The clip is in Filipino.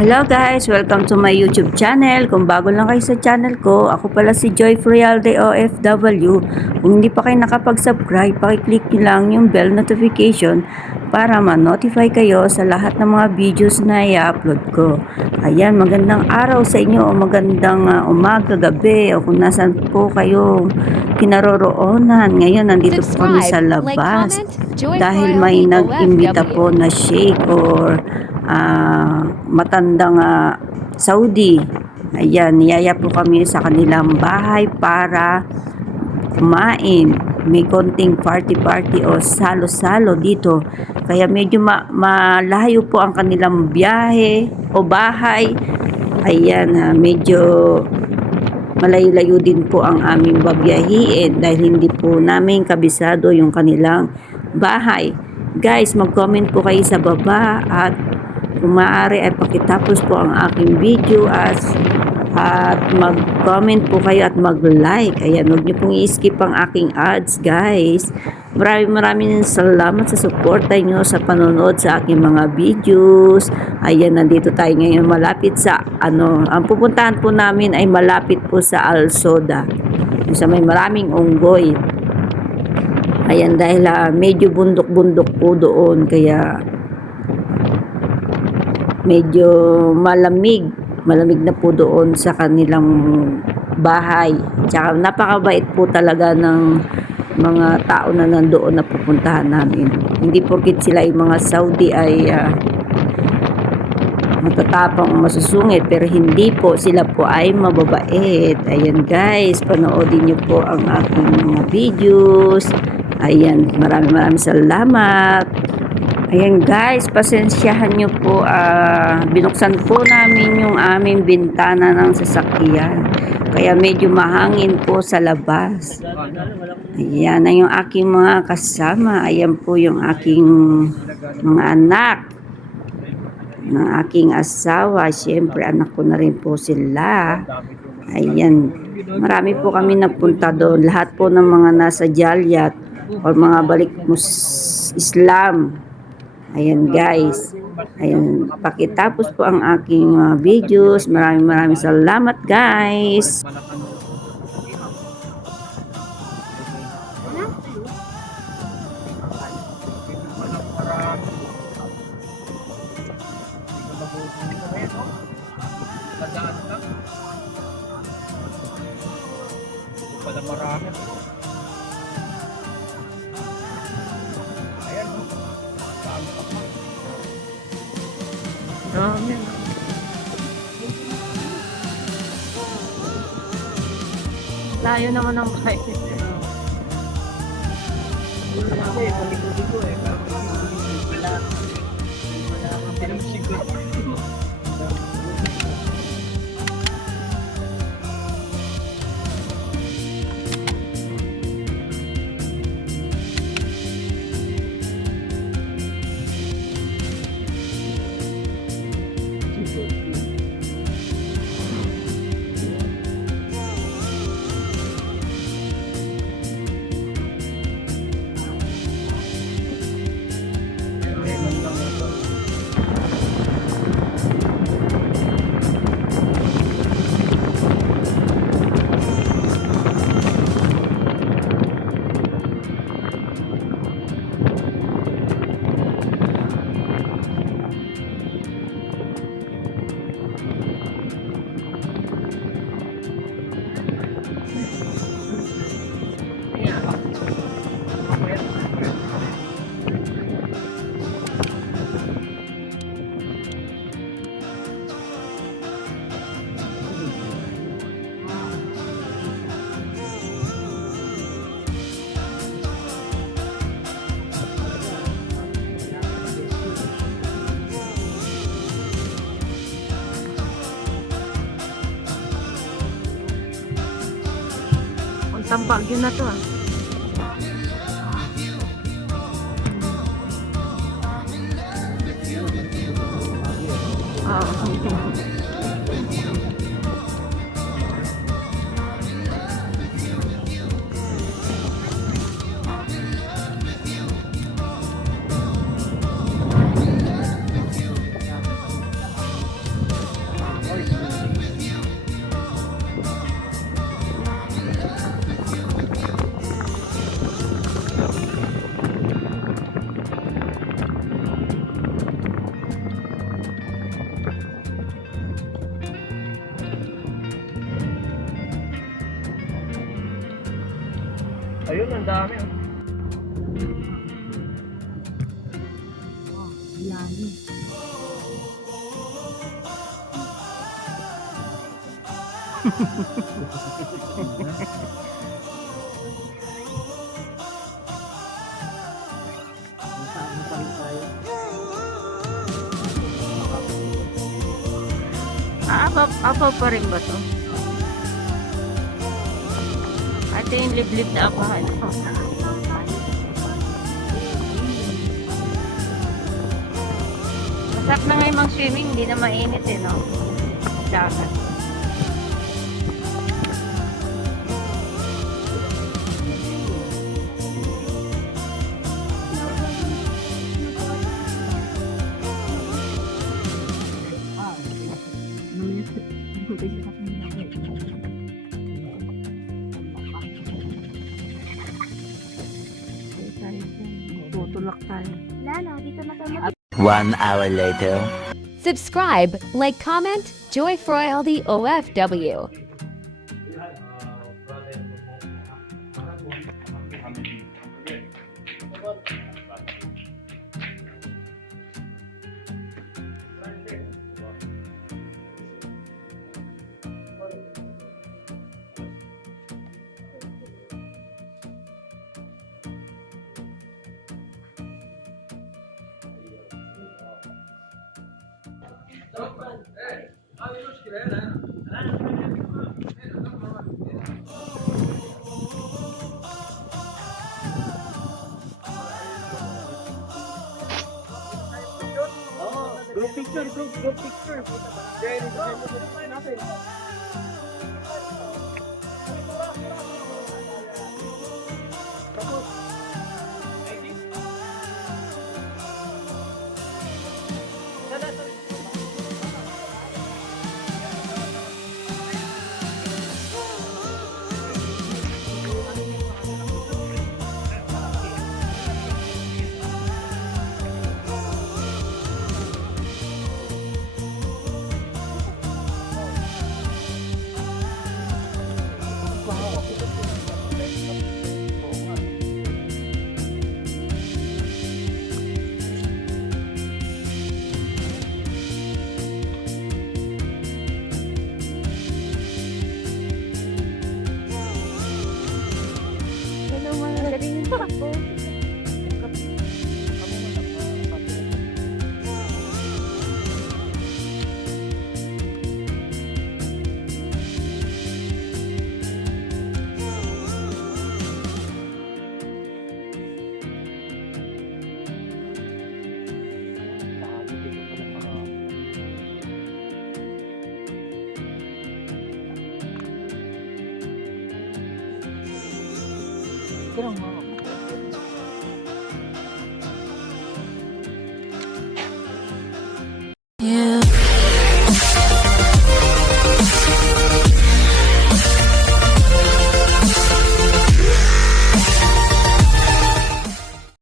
Hello guys! Welcome to my YouTube channel. Kung bago lang kayo sa channel ko, ako pala si Joy Frialde OFW. Kung hindi pa kayo nakapag-subscribe, pakiclick nyo lang yung bell notification para ma-notify kayo sa lahat ng mga videos na i-upload ko. Ayan, magandang araw sa inyo o magandang umaga, gabi o kung nasan po kayo kinaroroonan. Ngayon, nandito po kami sa labas dahil may nag-imbita po na sheikh or matandang Saudi. Ayan, niyaya po kami sa kanilang bahay para kumain. May konting party-party o salo-salo dito. Kaya medyo malayo po ang kanilang biyahe o bahay. Ayan, medyo malayo-layo din po ang aming babiyahiin dahil hindi po namin kabisado yung kanilang bahay. Guys, mag-comment po kayo sa baba at kung maaari ay pakitapos po ang aking video at mag-comment po kayo at mag-like. Ayan, huwag niyo pong i-skip ang aking ads, guys. Maraming salamat sa suporta niyo sa panonood sa aking mga videos. Ayan, nandito tayo ngayon malapit sa ang pupuntahan po namin ay malapit po sa Al Soda. Sa may maraming unggoy. Ayan, dahil medyo bundok-bundok po doon kaya medyo malamig na po doon sa kanilang bahay. Tsaka napakabait po talaga ng mga tao na nandoon na pupuntahan namin. Hindi porkit sila yung mga Saudi ay matatapang masusungit, pero hindi po, sila po ay mababait. Ayan guys, panoodin nyo po ang aking mga videos. Ayan, maraming salamat. Ayan guys, pasensyahan nyo po, binuksan po namin yung aming bintana ng sasakyan. Kaya medyo mahangin po sa labas. Ayan na yung aking mga kasama. Ayan po yung aking mga anak. Ng aking asawa. Siyempre anak ko na rin po sila. Ayan. Marami po kami napunta doon. Lahat po ng mga nasa Jalyat o mga balik Islam. Ayan guys. Ayan, pakitapos po ang aking videos. Maraming salamat guys. Pala marami. Ayan, no? Saan pa pa? Dami. Layo naman ng bahay. Kasi, palikod-likod eh. Wala. Wala kang pinagsigod. Tampag yun na to Ayun, ang dami. Kasama pa rin tayo. Apa pa rin ba to? Ito yung liblib na apahan. Masarap na ngayon mag-swimming, hindi na mainit eh, no? Dagat. Tutulak tayo. Lalo, dito na tayo 1 hour later. Subscribe, like, comment, Joy Froyle the OFW. Group picture, group picture. Then, natin. Tapos, Hello, mga galing pa ako. ito lang mga